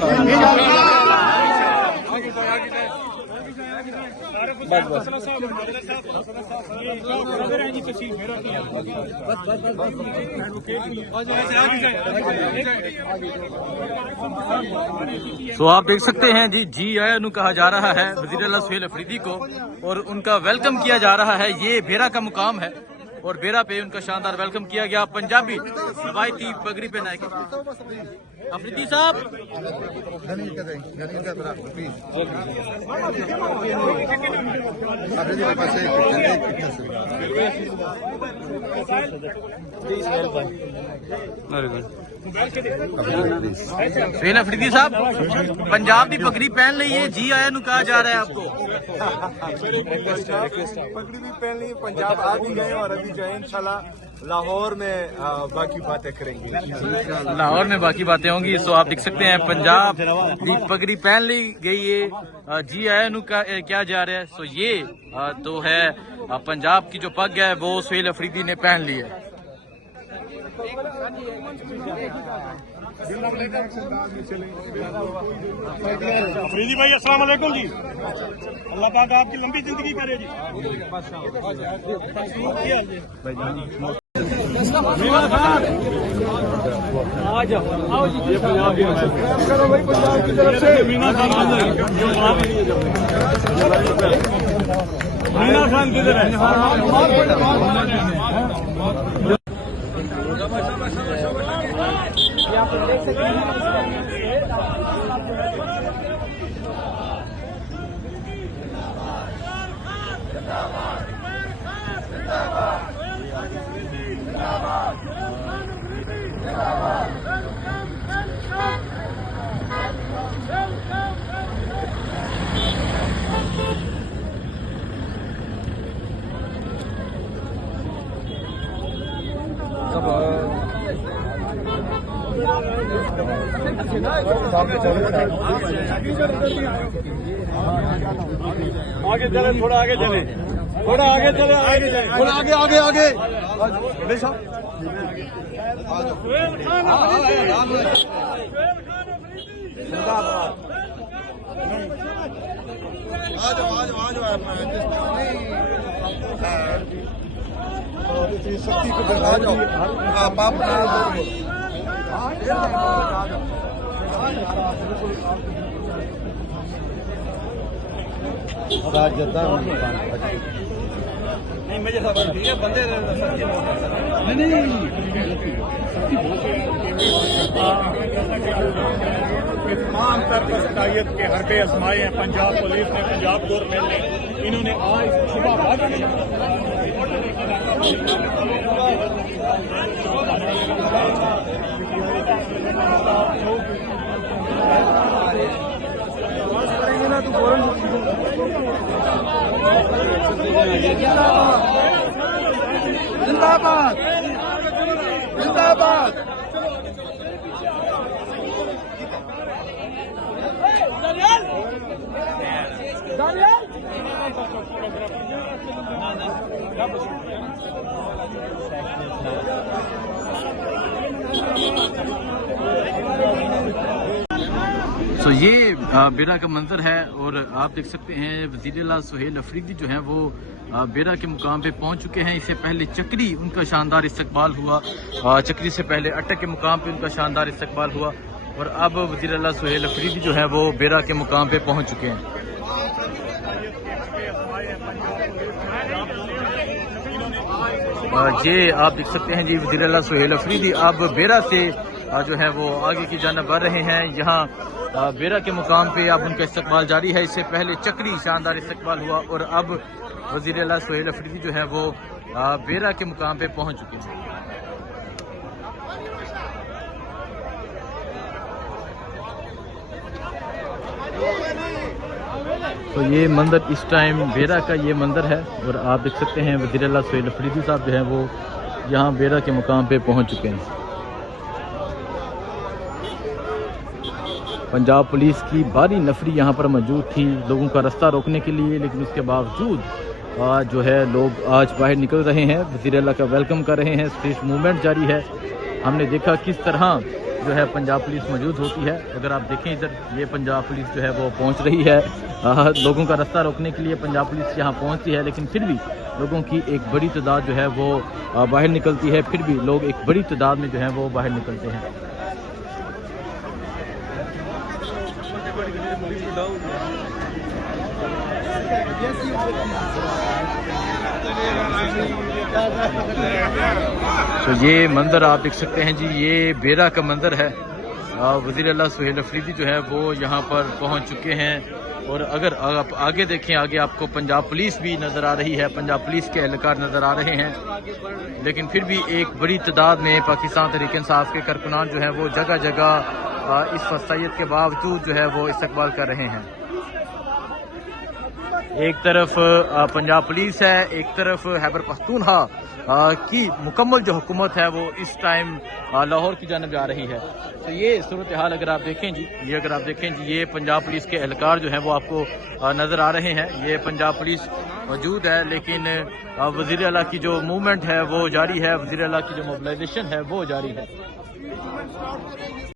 तो आप देख सकते हैं जी आया कहा जा रहा है वज़ीर आला सुहेल अफरीदी को, और उनका वेलकम किया जा रहा है। ये बेरा का मुकाम है और बेरा पे उनका शानदार वेलकम किया गया। पंजाबी रवायती पगड़ी पहनाए अफरीदी साहब। सुहेल अफरीदी साहब, पंजाब की पगड़ी पहन ली है, जी आया कहा जा रहा है आपको। पगड़ी भी पहन ली, पंजाब आ भी गए और अभी गए इंशाल्लाह लाहौर में बाकी बातें करेंगे। लाहौर में बाकी बातें होंगी। सो आप देख सकते हैं पंजाब की पगड़ी पहन ली गई है, जी आया क्या जा रहा है। सो ये तो है पंजाब की जो पग है वो सुहेल अफरीदी ने पहन ली है। अफरीदी भाई अस्सलाम वालेकुम जी, अल्लाह पाक आपकी लंबी जिंदगी करे जी। आ जाओ, आओ जी, ये पंजाब की करो भाई, पंजाब की तरफ से मीना खान किधर है? आप देख सकते हैं आगे चले, थोड़ा आगे चले, थोड़ा आगे चले, थोड़ा आगे आगे आगे शक्ति को दिखा जाओ आप नहीं मुझे सब ठीक है, बंदे तमाम तरफदायत के हरबे आजमाए हैं पंजाब पुलिस ने, पंजाब गवर्नमेंट ने। इन्होंने आज सुबह करेंगे ना तो फौरन जिंदाबाद जिंदाबाद। तो ये बेरा का मंजर है और आप देख सकते हैं वज़ीर आला सुहेल अफरीदी जो हैं वो बेरा के मुकाम पे पहुंच चुके हैं। इससे पहले चक्री उनका शानदार इस्तकबाल हुआ, चक्री से पहले अटक के मुकाम पे उनका शानदार इस्तकबाल हुआ और अब वज़ीर आला सुहेल अफरीदी जो है वो बेरा के मुकाम पे पहुंच चुके हैं। ये आप देख सकते हैं जी वज़ीर आला सुहेल अफरीदी अब बेरा से जो है वो आगे की जानिब बढ़ रहे हैं। यहाँ बेरा के मुकाम पे अब उनका इस्तकबाल जारी है। इससे पहले चक्री शानदार इस्तकबाल हुआ और अब वज़ीर आला सुहेल अफरीदी जो है वो बेरा के मुकाम पे पहुंच चुके हैं। तो ये मंजर इस टाइम बेरा का ये मंजर है और आप देख सकते हैं वज़ीर आला सुहेल अफरीदी साहब जो है वो यहाँ बेरा के मुकाम पे पहुंच चुके हैं। पंजाब पुलिस की भारी नफरी यहाँ पर मौजूद थी लोगों का रास्ता रोकने के लिए, लेकिन उसके बावजूद जो है लोग आज बाहर निकल रहे हैं, वज़ीर आला का वेलकम कर रहे हैं। स्ट्रीट मूवमेंट जारी है हमने देखा किस तरह जो है पंजाब पुलिस मौजूद होती है। अगर आप देखें इधर, ये पंजाब पुलिस जो है वो पहुंच रही है। लोगों का रास्ता रोकने के लिए पंजाब पुलिस यहाँ पहुंचती है, लेकिन फिर भी लोगों की एक बड़ी तादाद जो है वो बाहर निकलती है। फिर भी लोग एक बड़ी तादाद में जो है वो बाहर निकलते हैं। तो ये मंजर आप देख सकते हैं जी, ये बेरा का मंजर है। वज़ीर आला सुहेल अफरीदी जो है वो यहाँ पर पहुँच चुके हैं। और अगर आप आगे देखें, आगे आपको पंजाब पुलिस भी नज़र आ रही है, पंजाब पुलिस के एहलकार नज़र आ रहे हैं। लेकिन फिर भी एक बड़ी तादाद में पाकिस्तान तहरीक इंसाफ के कारकुनान जो हैं वो जगह जगह इस वसायत के बावजूद जो है वो इस्तकबाल कर रहे हैं। एक तरफ पंजाब पुलिस है, एक तरफ खैबर पख्तूनख्वा की मुकम्मल जो हुकूमत है वो इस टाइम लाहौर की जानब जा रही है। तो ये सूरत हाल अगर आप देखें जी, ये पंजाब पुलिस के एहलकार जो हैं वो आपको नज़र आ रहे हैं। ये पंजाब पुलिस मौजूद है, लेकिन वज़ीर आला की जो मूवमेंट है वो जारी है, वज़ीर आला की जो मोबिलाइजेशन है वो जारी है।